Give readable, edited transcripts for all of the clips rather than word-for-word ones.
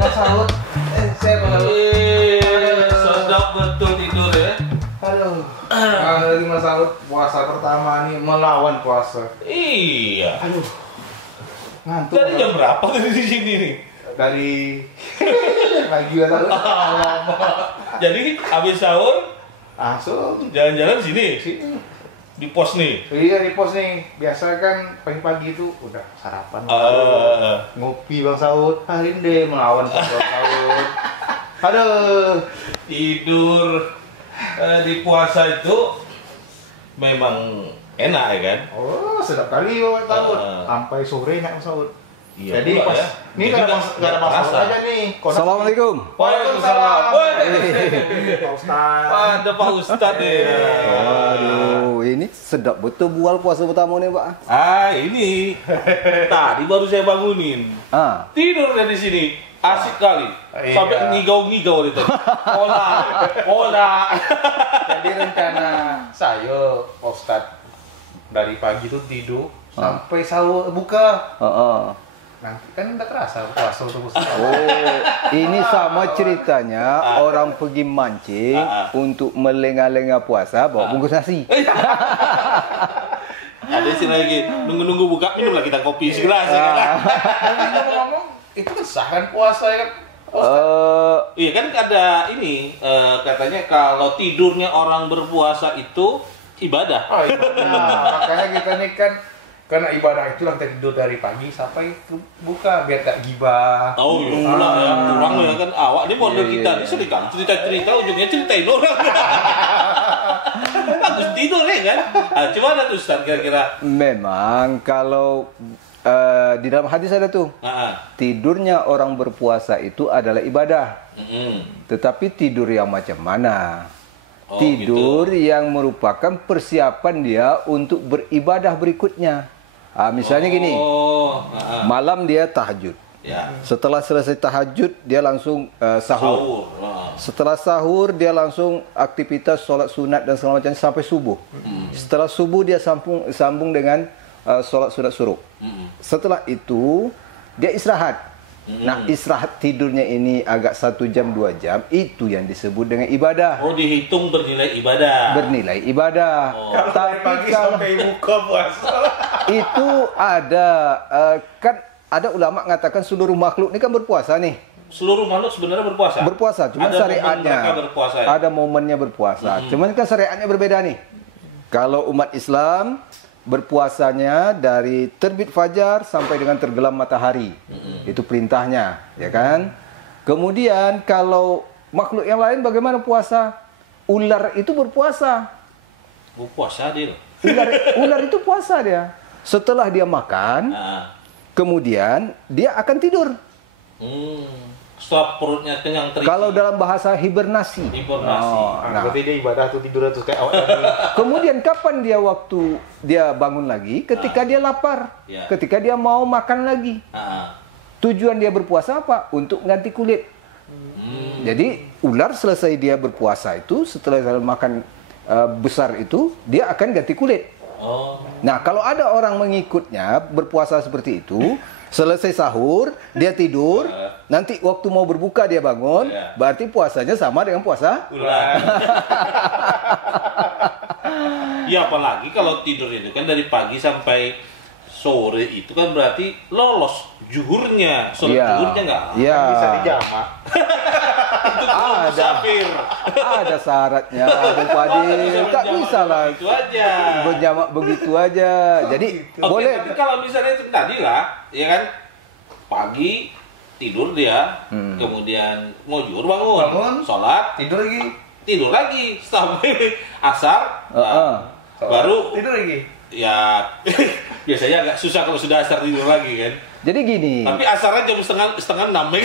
Mas Saud, saya sedap betul tidur ya. Aduh, kali Mas Saud puasa pertama nih melawan puasa. Iya. Aduh, ngantuk. Dari jam berapa tadi di sini nih? Dari pagi udah tahu. Jadi habis sahur Langsung jalan-jalan sini sini. di pos nih. Iya di pos nih. Biasa kan pagi-pagi itu udah sarapan. Ngopi Bang Saud. Hari ini deh melawan Bang Saud. Aduh, Tidur di puasa itu memang enak ya kan? oh sedap kali Bang Saud. Sampai sore nggak Bang Saud. Iya Jadi pula pas ya. ini Jadi nggak ada Bang Saud aja nih. Assalamualaikum. Waalaikumsalam. Pak Ustaz. Ada Pak Ustadz nih. Waduh, ini sedap betul bual puasa pertama nih, Pak. Ini tadi baru saya bangunin. Tidur dari sini. Asik kali. Iya. Sampai ngigau-ngigau itu. Pola. Jadi rencana saya Pak Ustaz dari pagi tuh tidur sampai sahur buka. Nanti kan udah terasa puasa terus. Oh, ini sama ceritanya orang pergi mancing untuk melengah-lengah puasa bawa bungkus nasi. Ada sih lagi nunggu-nunggu buka minum lah kita kopi segelas ya kan. Ngomong itu kan sah kan puasa ya kan. Iya kan ada ini katanya kalau tidurnya orang berpuasa itu ibadah. Oh, iya. Nah, makanya kita nih kan karena ibadah itulah kita tidur dari pagi sampai buka biar gak gibah. Tahu ya pula ya kurang ya kan awak ini model kita ini sering kan cerita-cerita ujungnya ceritain orang. Bagus tidur ya kan. Cuma ada tuh Ustaz kira-kira. Memang kalau di dalam hadis ada tuh tidurnya orang berpuasa itu adalah ibadah. Tetapi tidur yang macam mana? Tidur gitu, yang merupakan persiapan dia untuk beribadah berikutnya. Misalnya gini, malam dia tahajud. Ya. Setelah selesai tahajud dia langsung sahur. Setelah sahur dia langsung aktivitas solat sunat dan segala macam sampai subuh. Setelah subuh dia sambung dengan solat sunat suruh. Setelah itu dia istirahat. Nah, istirahat tidurnya ini agak 1 jam 2 jam, itu yang disebut dengan ibadah. Oh, dihitung bernilai ibadah. Bernilai ibadah. Tapi pagi sampai buka puasa. Itu ada kan ada ulama mengatakan seluruh makhluk ini kan berpuasa nih. Seluruh makhluk sebenarnya berpuasa. Berpuasa, cuma ada syariatnya. Momen berpuasa, ya? Ada momennya berpuasa. Cuman kan syariatnya berbeda nih. Kalau umat Islam berpuasanya dari terbit fajar sampai dengan tergelam matahari. Itu perintahnya, ya kan? Kemudian kalau makhluk yang lain bagaimana puasa? Ular itu berpuasa. Berpuasa dia. Ular itu puasa dia. Setelah dia makan, kemudian dia akan tidur. Setelah perutnya kenyang terisi. Kalau dalam bahasa hibernasi. Nah, berarti dia ibadah tuh tidur terus kayak awak tadi. Kemudian kapan dia waktu dia bangun lagi? Ketika dia lapar. Ketika dia mau makan lagi. Tujuan dia berpuasa apa? Untuk ganti kulit. Jadi ular selesai dia berpuasa itu setelah makan besar itu dia akan ganti kulit. Nah, kalau ada orang mengikutnya berpuasa seperti itu, selesai sahur, dia tidur, nanti waktu mau berbuka dia bangun, berarti puasanya sama dengan puasa ular. Ya apalagi kalau tidur itu kan dari pagi sampai sore itu kan berarti lolos juhurnya, juhurnya nggak? Bisa dijamak. Ada syaratnya, Bung Fadil. Tak bisa lah. Itu aja. Berjamak begitu aja. Jadi boleh. Tapi kalau misalnya itu tadi lah, ya kan pagi tidur dia, kemudian mau juhur bangun, sholat, tidur lagi sampai asar, baru tidur lagi. Ya biasanya agak susah kalau sudah asar tidur lagi kan. Jadi gini. Tapi asarnya jam setengah 6 ya.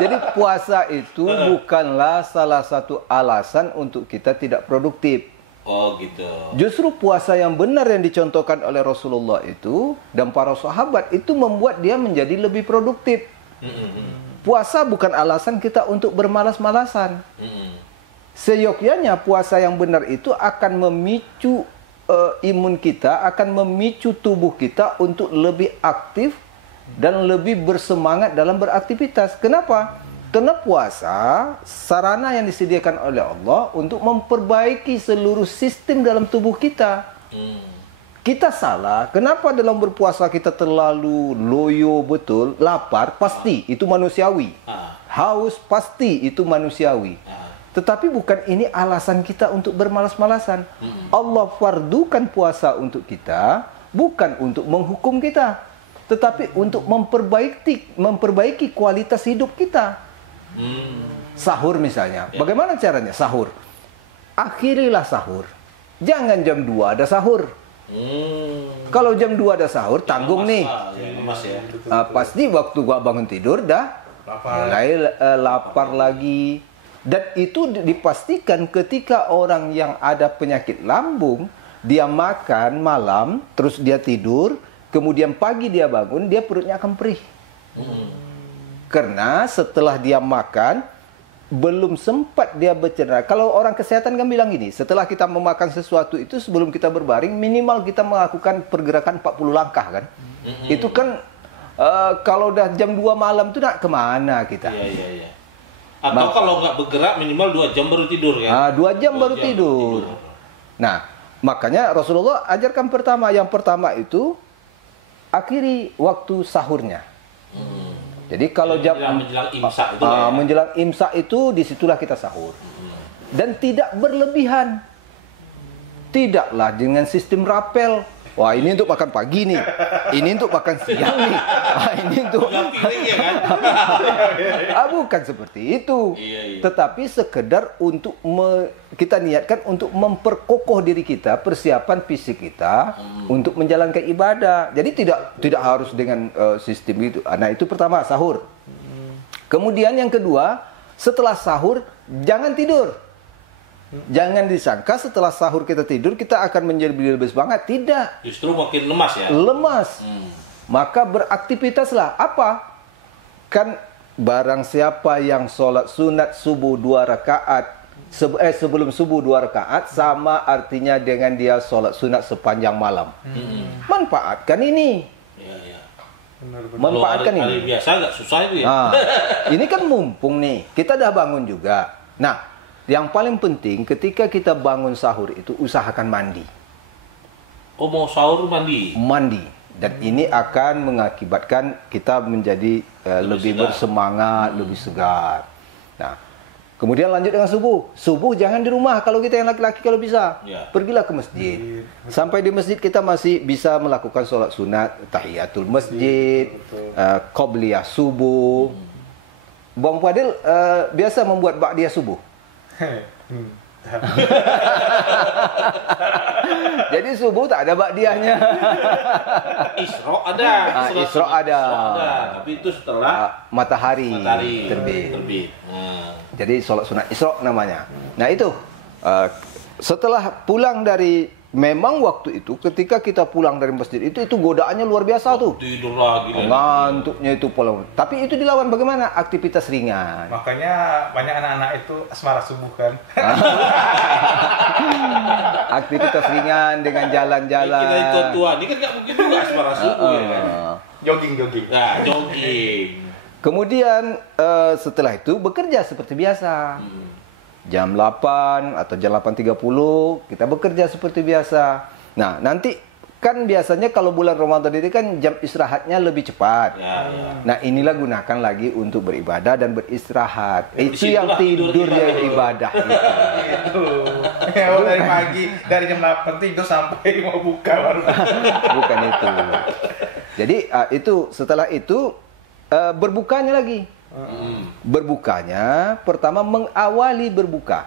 Jadi puasa itu bukanlah salah satu alasan untuk kita tidak produktif. Oh gitu. Justru puasa yang benar yang dicontohkan oleh Rasulullah itu dan para sahabat itu membuat dia menjadi lebih produktif. Puasa bukan alasan kita untuk bermalas-malasan. Seyogyanya puasa yang benar itu akan memicu imun kita, akan memicu tubuh kita untuk lebih aktif dan lebih bersemangat dalam beraktivitas. Kenapa? Karena puasa sarana yang disediakan oleh Allah untuk memperbaiki seluruh sistem dalam tubuh kita. Kita salah, kenapa dalam berpuasa kita terlalu loyo betul, lapar pasti itu manusiawi. Haus pasti itu manusiawi. Tetapi bukan ini alasan kita untuk bermalas-malasan. Allah fardukan puasa untuk kita bukan untuk menghukum kita, tetapi untuk memperbaiki kualitas hidup kita. Sahur misalnya, bagaimana caranya sahur? Akhirilah sahur. Jangan jam 2 ada sahur. Kalau jam 2 ada sahur, tanggung nih. Pasti waktu gua bangun tidur dah mulai lapar lagi. Dan itu dipastikan ketika orang yang ada penyakit lambung, dia makan malam, terus dia tidur, kemudian pagi dia bangun, dia perutnya akan perih. Karena setelah dia makan, belum sempat dia bercerna. Kalau orang kesehatan kan bilang gini, setelah kita memakan sesuatu itu sebelum kita berbaring, minimal kita melakukan pergerakan 40 langkah kan. Itu kan kalau udah jam 2 malam itu nak kemana kita? Iya. Atau kalau nggak bergerak minimal 2 jam baru tidur kan? 2 jam baru tidur. Nah, makanya Rasulullah ajarkan yang pertama itu akhiri waktu sahurnya. Jadi kalau menjelang imsak itu disitulah kita sahur. Dan tidak berlebihan. Tidaklah dengan sistem rapel. Wah, ini untuk makan pagi nih. Ini untuk makan siang nih. Ini untuk bukan seperti itu. Tetapi sekedar untuk kita niatkan untuk memperkokoh diri kita, persiapan fisik kita untuk menjalankan ibadah. Jadi tidak harus dengan sistem itu. Nah, itu pertama sahur. Kemudian yang kedua, setelah sahur jangan tidur. Jangan disangka setelah sahur kita tidur kita akan menjadi lebih semangat. Tidak. Justru makin lemas ya. Lemas. Maka beraktivitaslah. Apa? Kan barang siapa yang sholat sunat subuh 2 rakaat sebelum subuh 2 rakaat sama artinya dengan dia sholat sunat sepanjang malam. Manfaatkan ini. Manfaatkan ini. Hari biasa agak susah itu ya. Ini kan mumpung nih. Kita dah bangun juga. Nah, yang paling penting ketika kita bangun sahur itu usahakan mandi. Oh, mau sahur mandi? Mandi. Dan ini akan mengakibatkan kita menjadi lebih bersemangat, lebih segar. Nah, kemudian lanjut dengan subuh. Subuh jangan di rumah kalau kita yang laki-laki kalau bisa. Pergilah ke masjid. Sampai di masjid kita masih bisa melakukan sholat sunat, tahiyatul masjid, qobliyah subuh. Bang Fadil biasa membuat ba'diyah subuh. Jadi subuh tak ada ba'diyahnya. Isra ada. Isra ada. Tapi itu setelah matahari terbit. Jadi sholat sunat Isra namanya. Nah itu setelah pulang dari memang waktu itu ketika kita pulang dari masjid itu godaannya luar biasa tuh. Tidur lagi. Ngantuknya itu pulang. Tapi itu dilawan bagaimana? Aktivitas ringan. Makanya banyak anak-anak itu asmara subuh kan. Aktivitas ringan dengan jalan-jalan. Kita itu tua, ini kan nggak mungkin juga asmara subuh ya kan. Jogging. Nah, jogging. Kemudian setelah itu bekerja seperti biasa. Jam 8 atau jam 8.30 kita bekerja seperti biasa. Nah, nanti kan biasanya kalau bulan Ramadan ini kan jam istirahatnya lebih cepat. Nah, inilah gunakan lagi untuk beribadah dan beristirahat. Itu yang tidurnya ibadah itu. Dari pagi, dari jam 8 tidur sampai mau buka baru. Bukan itu. Jadi itu setelah itu berbukanya lagi. Berbukanya pertama mengawali berbuka.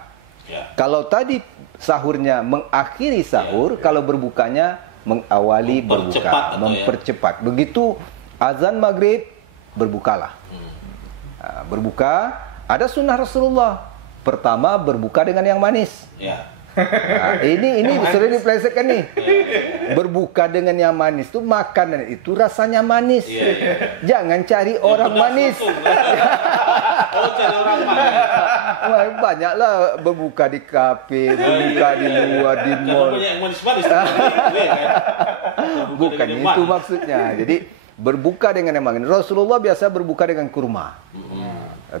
Kalau tadi sahurnya mengakhiri sahur, kalau berbukanya mengawali berbuka, mempercepat. Begitu azan maghrib berbukalah. Berbuka ada sunnah Rasulullah. Pertama berbuka dengan yang manis. Nah, ini sering dipelesetkan nih. Berbuka dengan yang manis itu makanan itu rasanya manis. Jangan cari orang manis. Cari orang manis. Banyaklah berbuka di kafe, berbuka di luar di mall. Banyak yang manis-manis. Bukan itu maksudnya. Jadi berbuka dengan yang makan. Rasulullah biasa berbuka dengan kurma.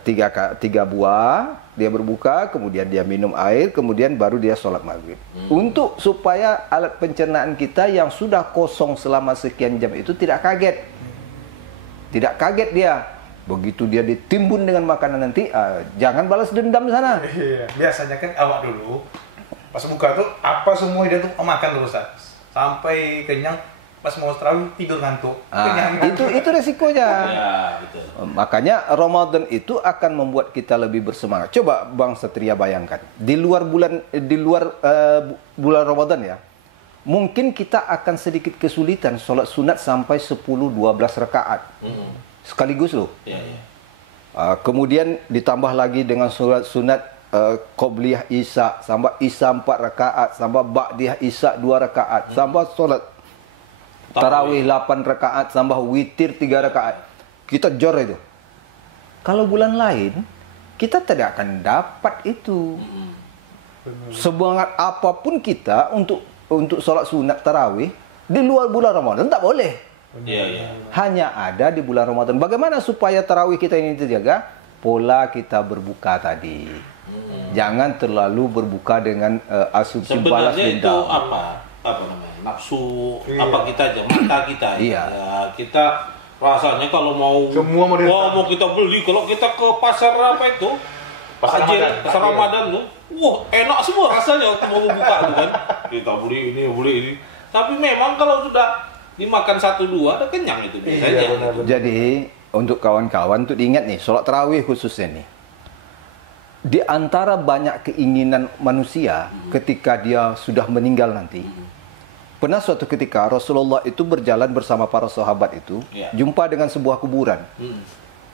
Tiga buah, dia berbuka, kemudian dia minum air, kemudian baru dia sholat maghrib. Untuk supaya alat pencernaan kita yang sudah kosong selama sekian jam itu tidak kaget. Tidak kaget dia. Begitu dia ditimbun dengan makanan nanti, jangan balas dendam sana. Biasanya kan awak dulu, pas buka tuh apa semua dia tuh makan terus, sampai kenyang. Pas mau terawih tidur ngantuk. Itu resikonya. Ya, betul. Makanya Ramadan itu akan membuat kita lebih bersemangat. Coba Bang Satria bayangkan, di luar bulan Ramadan ya, mungkin kita akan sedikit kesulitan sholat sunat sampai 10-12 rakaat. Sekaligus loh. Ya, ya. Kemudian ditambah lagi dengan sholat sunat Qobliyah Isya, sampai Isya 4 rakaat, sampai Ba'diyah Isya 2 rakaat, sampai sholat Tarawih 8 rakaat, tambah witir 3 rakaat. Kita jor itu. Kalau bulan lain, kita tidak akan dapat itu. Semangat apapun kita untuk sholat sunat tarawih, di luar bulan Ramadan tak boleh. Hanya ada di bulan Ramadan. Bagaimana supaya tarawih kita ini terjaga? Pola kita berbuka tadi. Jangan terlalu berbuka dengan asumsi balas dendam. Sebenarnya itu apa namanya? Nafsu apa kita aja, mata kita ya. Kita rasanya kalau mau kita beli, kalau kita ke pasar apa itu pasar Ramadan tuh, wah enak semua rasanya waktu mau buka tuh kan, kita beli ini, tapi memang kalau sudah dimakan 1-2 udah kenyang itu biasanya. Jadi untuk kawan-kawan tuh diingat nih, sholat tarawih khususnya nih, di antara banyak keinginan manusia ketika dia sudah meninggal nanti. Pernah suatu ketika Rasulullah itu berjalan bersama para sahabat itu, jumpa dengan sebuah kuburan.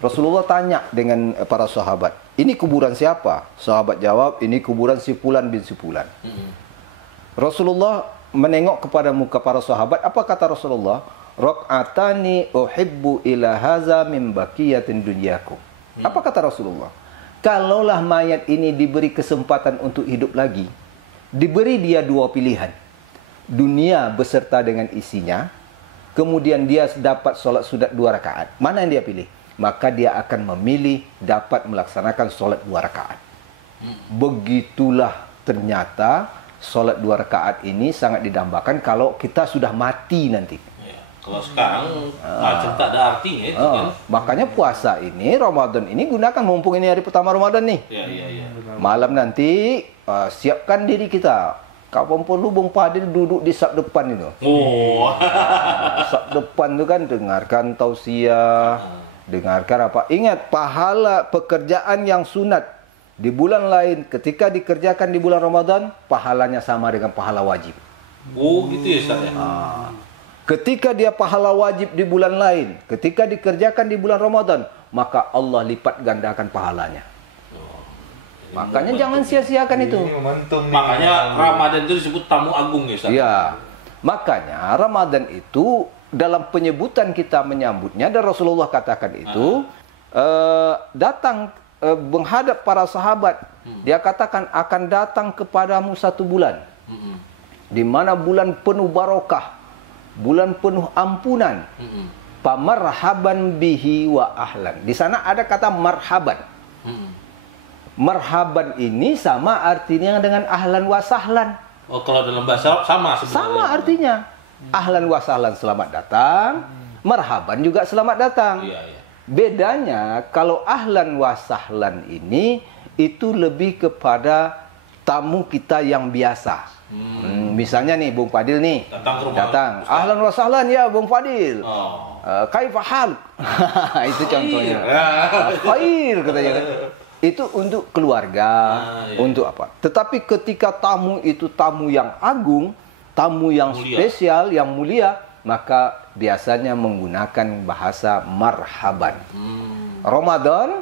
Rasulullah tanya dengan para sahabat, ini kuburan siapa? Sahabat jawab, ini kuburan si Fulan bin si Fulan. Rasulullah menengok kepada muka para sahabat, apa kata Rasulullah? Raq'atani uhibbu ila haza min baqiyatin dunyakum. Apa kata Rasulullah? Kalaulah mayat ini diberi kesempatan untuk hidup lagi, diberi dia 2 pilihan. Dunia beserta dengan isinya, kemudian dia dapat sholat sunat 2 rakaat. Mana yang dia pilih? Maka dia akan memilih dapat melaksanakan sholat 2 rakaat. Begitulah ternyata sholat 2 rakaat ini sangat didambakan kalau kita sudah mati nanti. Kalau sekarang macam tak ada artinya itu kan. Makanya puasa ini, Ramadan ini gunakan, mumpung ini hari pertama Ramadan nih. Malam nanti siapkan diri kita. Kapan perlu Bung Fadil duduk di sak depan itu. Sak depan itu kan dengarkan tausiah, dengarkan apa. Ingat, pahala pekerjaan yang sunat di bulan lain ketika dikerjakan di bulan Ramadan, pahalanya sama dengan pahala wajib. Gitu ya Ustaz ya. Ketika dia pahala wajib di bulan lain, ketika dikerjakan di bulan Ramadan, maka Allah lipat gandakan pahalanya. Makanya jangan sia-siakan itu. Makanya Ramadan itu disebut tamu agung ya Ustaz. Iya. Makanya Ramadan itu dalam penyebutan kita menyambutnya, dan Rasulullah katakan itu datang menghadap para sahabat. Dia katakan akan datang kepadamu 1 bulan. Di mana bulan penuh barokah, bulan penuh ampunan. Pamarhaban bihi wa ahlan. Di sana ada kata marhaban. Marhaban ini sama artinya dengan ahlan wa sahlan. Kalau dalam bahasa Arab sama sebenarnya. Sama artinya. Ahlan wa sahlan, selamat datang. Marhaban juga selamat datang. Bedanya kalau ahlan wa sahlan ini itu lebih kepada tamu kita yang biasa. Misalnya nih Bung Fadil nih datang. Ahlan wa sahlan ya Bung Fadil. Kaifa hal? Itu contohnya. Khair katanya kan. Itu untuk keluarga, untuk apa. Tetapi ketika tamu itu tamu yang agung, tamu yang spesial, yang mulia, maka biasanya menggunakan bahasa marhaban. Ramadan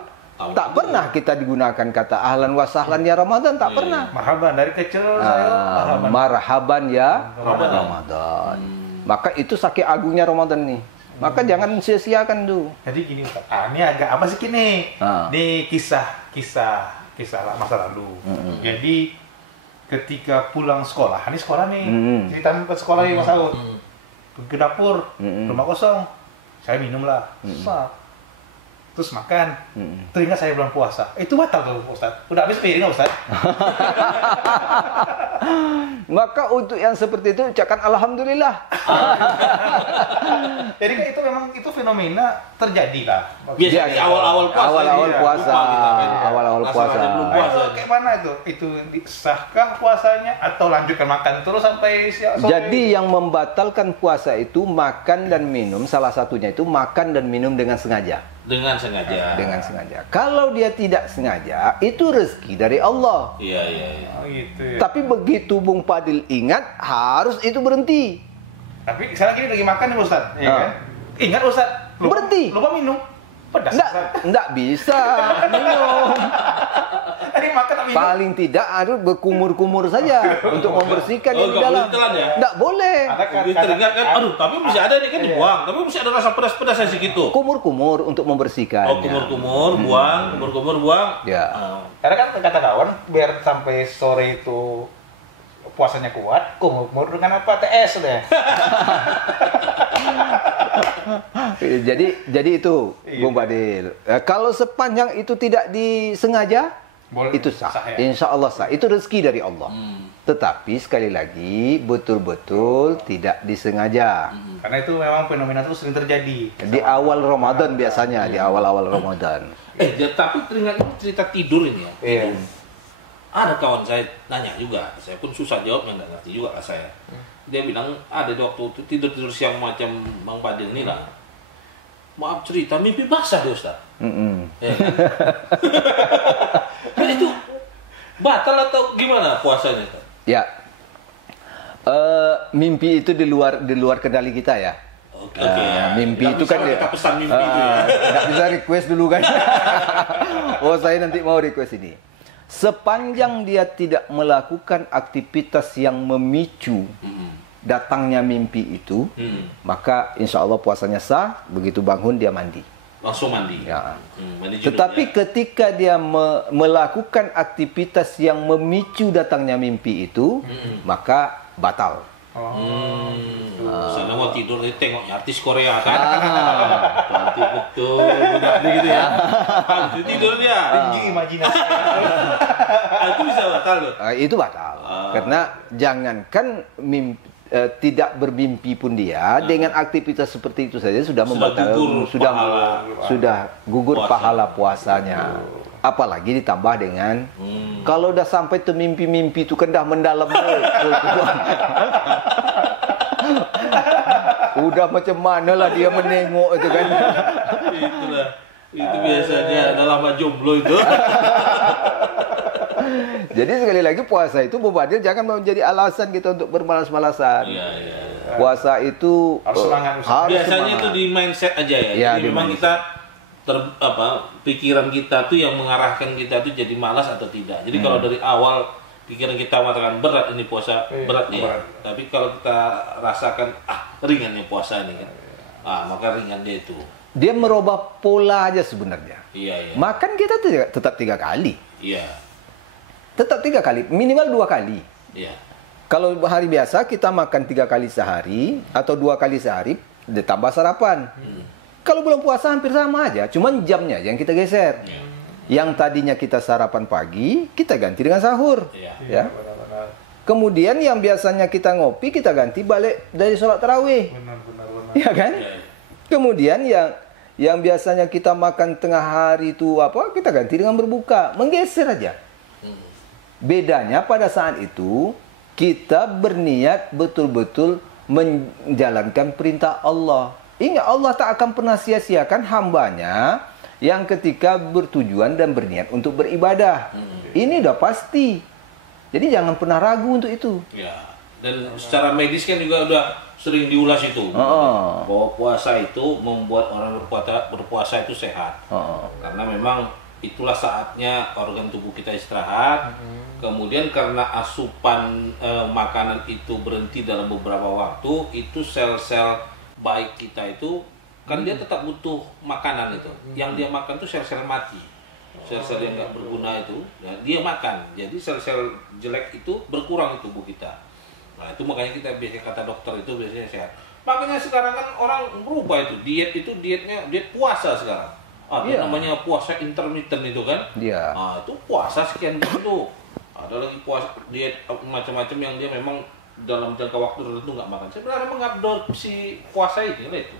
tak pernah kita digunakan kata ahlan wa sahlan ya Ramadan, tak pernah. Marhaban dari kecil saya marhaban ya Ramadan. Maka itu saking agungnya Ramadan nih. Maka jangan sia-siakan tuh. Jadi gini Ustaz, ini agak apa sih kini? Ini kisah masa lalu. Jadi ketika pulang sekolah, ini sekolah nih, cerita ke sekolah ya Mas Aud. Ke dapur, rumah kosong. saya minum lah, terus makan, teringat saya bulan puasa, itu batal tuh Ustaz. Udah habis piring nggak Ustaz? Maka untuk yang seperti itu ucapkan alhamdulillah. Jadi kan itu memang itu fenomena terjadi lah. Biasanya di awal-awal puasa. Awal-awal puasa. Awal-awal puasa. Kayak mana itu? Itu sahkah puasanya atau lanjutkan makan terus sampai sore? Jadi yang membatalkan puasa itu makan dan minum, salah satunya itu makan dan minum dengan sengaja. Dengan sengaja. Kalau dia tidak sengaja, itu rezeki dari Allah. Iya. Oh, gitu ya. Tapi begitu Bung Padil ingat, harus itu berhenti. Tapi sekarang gini lagi makan nih Ustaz, ya kan? Ingat Ustaz, berhenti. Lupa minum. Pedas. Enggak bisa minum. Tadi makan tak minum. Paling tidak harus berkumur-kumur saja untuk membersihkan yang di dalam. Enggak boleh. Teringat kan, aduh, tapi masih ada nih kan dibuang, tapi masih ada rasa pedas-pedas segitu. Kumur-kumur untuk membersihkan. Oh, kumur-kumur, buang, buang. Ya. Karena kan kata kawan, biar sampai sore itu puasanya kuat, kumur dengan apa? TS deh. Jadi itu, Bung Padil. Kalau sepanjang itu tidak disengaja, boleh, itu sah. Ya? Insya Allah sah. Itu rezeki dari Allah. Tetapi sekali lagi betul-betul tidak disengaja. Karena itu memang fenomena itu sering terjadi. Di awal Ramadan biasanya, di awal-awal Ramadan. Tapi teringat cerita tidur ini ya. Iya. Ada kawan saya nanya juga, saya pun susah jawabnya, nggak ngerti juga lah saya. Dia bilang ada di waktu itu tidur siang macam Bang Padil ini lah. Maaf cerita, mimpi basah dia Ustaz. Ya, kan? Nah, itu batal atau gimana puasanya? Ya, mimpi itu di luar kendali kita ya. Oke, ya. Mimpi itu kan kita pesan mimpi itu ya. Nggak bisa request dulu kan. Oh, saya nanti mau request ini. Sepanjang dia tidak melakukan aktivitas yang memicu datangnya mimpi itu, maka insya Allah puasanya sah. Begitu bangun dia mandi. Langsung mandi. Ya. Mandi tetapi ketika dia melakukan aktivitas yang memicu datangnya mimpi itu, maka batal. Sana mau tidur tengok artis Korea kan? Nanti betul, gitu ya. Tidur dia. Tinggi imajinasi. Itu bisa batal loh. Itu batal. Karena jangankan tidak bermimpi pun dia dengan aktivitas seperti itu saja sudah membatalkan, sudah gugur pahala puasanya. Apalagi ditambah dengan kalau udah sampai tuh mimpi-mimpi itu kan dah mendalam. Udah macam mana lah dia menengok itu kan. Itulah. Itu biasanya lama jomblo itu. Jadi sekali lagi puasa itu Bung Padil jangan menjadi alasan kita untuk bermalas-malasan. Iya. Puasa itu harus semangat. Biasanya itu di mindset aja ya. Jadi memang kita pikiran kita tuh yang mengarahkan kita tuh jadi malas atau tidak. Jadi kalau dari awal pikiran kita mengatakan berat ini puasa, berat ya. Tapi kalau kita rasakan ringan nih puasa ini kan. Maka ringan dia itu. Dia merubah pola aja sebenarnya. Iya. Makan kita tetap 3 kali. Iya. Tetap 3 kali, minimal 2 kali. Iya. Kalau hari biasa kita makan 3 kali sehari atau 2 kali sehari, ditambah sarapan. Kalau bulan puasa hampir sama aja, cuman jamnya yang kita geser. Yang tadinya kita sarapan pagi, kita ganti dengan sahur. Ya. Kemudian yang biasanya kita ngopi, kita ganti balik dari sholat tarawih. Benar. Ya kan? Kemudian yang biasanya kita makan tengah hari itu kita ganti dengan berbuka, menggeser aja. Bedanya pada saat itu kita berniat betul-betul menjalankan perintah Allah. Ingat, Allah tak akan pernah sia-siakan hambanya yang ketika bertujuan dan berniat untuk beribadah. Ini udah pasti. Jadi jangan pernah ragu untuk itu. Ya. Dan secara medis kan juga udah sering diulas itu. Bahwa puasa itu membuat orang berpuasa itu sehat. Karena memang itulah saatnya organ tubuh kita istirahat. Kemudian karena asupan makanan itu berhenti dalam beberapa waktu, itu sel-sel baik kita itu kan dia tetap butuh makanan itu. Yang dia makan itu sel-sel mati, sel-sel yang nggak berguna itu, ya, dia makan. Jadi sel-sel jelek itu berkurang di tubuh kita. Nah itu makanya kita biasanya kata dokter itu biasanya sehat. Makanya sekarang kan orang berubah itu dietnya diet puasa sekarang. Itu namanya puasa intermittent itu kan. Iya. Itu puasa sekian itu. Ada lagi puasa diet macam-macam yang dia memang dalam jangka waktu tertentu nggak makan. Sebenarnya mengadopsi puasa ini lah itu.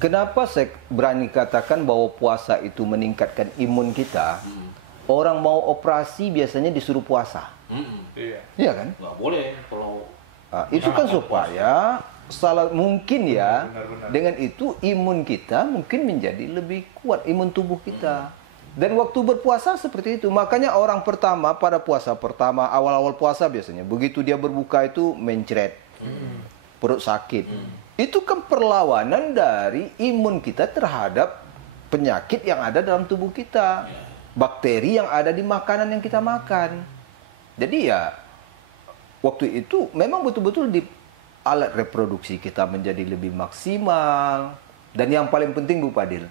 Kenapa saya berani katakan bahwa puasa itu meningkatkan imun kita? Orang mau operasi biasanya disuruh puasa. Iya kan? Nggak boleh kalau itu kan supaya mungkin ya benar. Dengan itu imun kita mungkin menjadi lebih kuat, imun tubuh kita. Dan waktu berpuasa seperti itu. Makanya orang pertama pada puasa pertama, awal-awal puasa biasanya begitu dia berbuka itu mencret, perut sakit. Itu kan perlawanan dari imun kita terhadap penyakit yang ada dalam tubuh kita, bakteri yang ada di makanan yang kita makan. Jadi ya waktu itu memang betul-betul di alat reproduksi kita menjadi lebih maksimal. Dan yang paling penting Bu Fadil,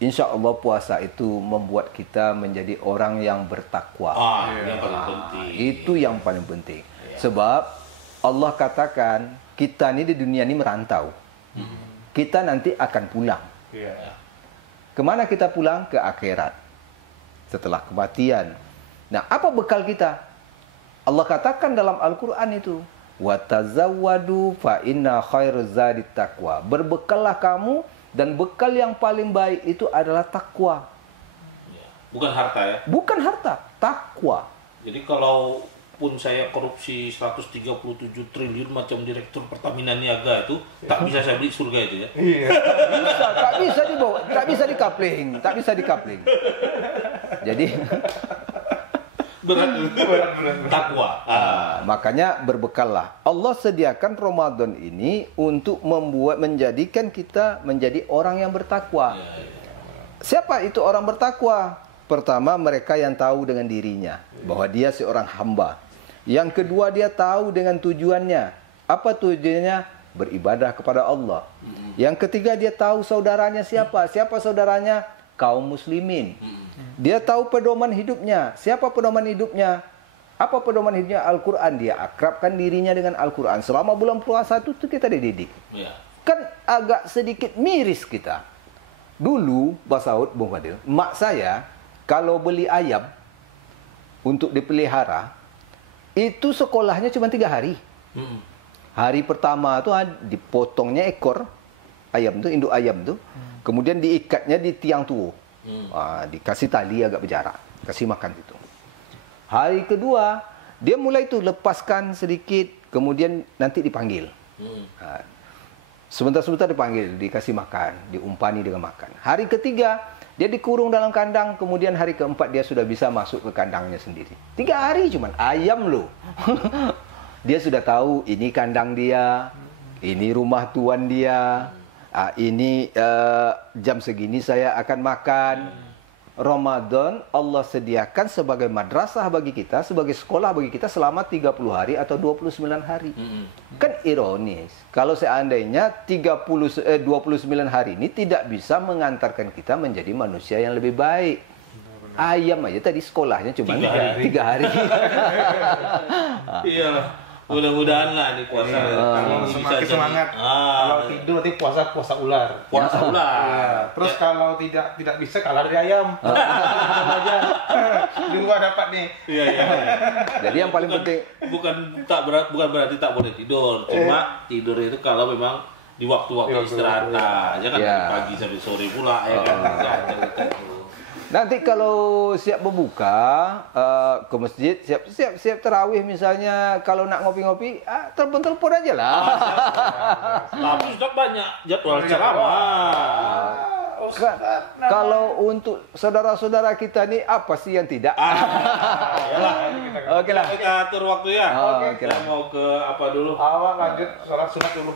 insya Allah puasa itu membuat kita menjadi orang yang bertakwa. Yang paling penting. Itu yang paling penting. Sebab Allah katakan kita ini di dunia ini merantau. Kita nanti akan pulang. Kemana kita pulang? Ke akhirat. Setelah kematian. Nah, apa bekal kita? Allah katakan dalam Al-Quran itu, watazawwadu fa inna khairuz zadi taqwa. Berbekallah kamu dan bekal yang paling baik itu adalah takwa. Bukan harta ya? Bukan harta, takwa. Jadi kalau pun saya korupsi 137 triliun macam direktur Pertamina Niaga itu, tak bisa saya beli surga itu ya? Iya. Tak bisa dibawa, tak bisa dikapling. Jadi berat takwa. Makanya berbekallah. Allah sediakan Ramadan ini untuk menjadikan kita menjadi orang yang bertakwa. Siapa itu orang bertakwa? Pertama, mereka yang tahu dengan dirinya bahwa dia seorang hamba. Yang kedua, dia tahu dengan tujuannya. Apa tujuannya? Beribadah kepada Allah. Yang ketiga, dia tahu saudaranya siapa. Siapa saudaranya? Kaum muslimin. Dia tahu pedoman hidupnya. Siapa pedoman hidupnya? Apa pedoman hidupnya? Al-Quran. Dia akrabkan dirinya dengan Al-Quran. Selama bulan puasa itu kita dididik. Kan agak sedikit miris kita. Dulu, Pak Saud, Bung Fadil, mak saya kalau beli ayam untuk dipelihara, itu sekolahnya cuma 3 hari. Hari pertama itu dipotongnya ekor ayam itu, induk ayam itu. Kemudian diikatnya di tiang tua. Dikasih tali agak berjarak, kasih makan itu. Hari kedua dia mulai itu lepaskan sedikit, kemudian nanti dipanggil. Sebentar-sebentar dipanggil, dikasih makan, diumpani dengan makan. Hari ketiga dia dikurung dalam kandang, kemudian hari keempat dia sudah bisa masuk ke kandangnya sendiri. 3 hari cuman ayam loh. Dia sudah tahu ini kandang dia, ini rumah tuan dia. Ini jam segini saya akan makan. Ramadan Allah sediakan sebagai madrasah bagi kita, sebagai sekolah bagi kita selama 30 hari atau 29 hari. Kan ironis. Kalau seandainya 29 hari ini tidak bisa mengantarkan kita menjadi manusia yang lebih baik. Ayam aja tadi sekolahnya cuma 3 hari. Iya. Mudah-mudahan lah di puasa. Kalau semakin semangat. Kalau tidur nanti puasa ular. Puasa ular. Terus kalau tidak bisa kalah dari ayam. Aja. Di rumah dapat nih. Iya. Jadi yang paling penting bukan berarti tak boleh tidur. Cuma tidur itu kalau memang di waktu-waktu istirahat. Jangan pagi sampai sore pula ya kan. Nanti kalau siap berbuka ke masjid, siap terawih misalnya, kalau nak ngopi-ngopi, telepon aja lah. Tapi Ustaz banyak jadwal ceramah. Kalau untuk saudara-saudara kita nih apa sih yang tidak? Oke lah. Kita atur waktu ya. Kita mau ke apa dulu? Awal lanjut sholat sunat dulu.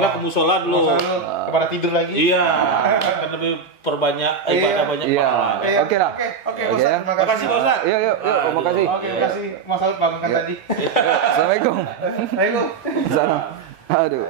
Kita ke musola dulu. Kepada tidur lagi. Iya. Kan lebih perbanyak ibadah banyak pahala. Oke lah. Oke, Ustaz. Terima kasih, Ustaz. Yuk. Makasih. Oke, makasih. Mas Saud bangunkan tadi. Assalamualaikum. Assalamualaikum. Aduh.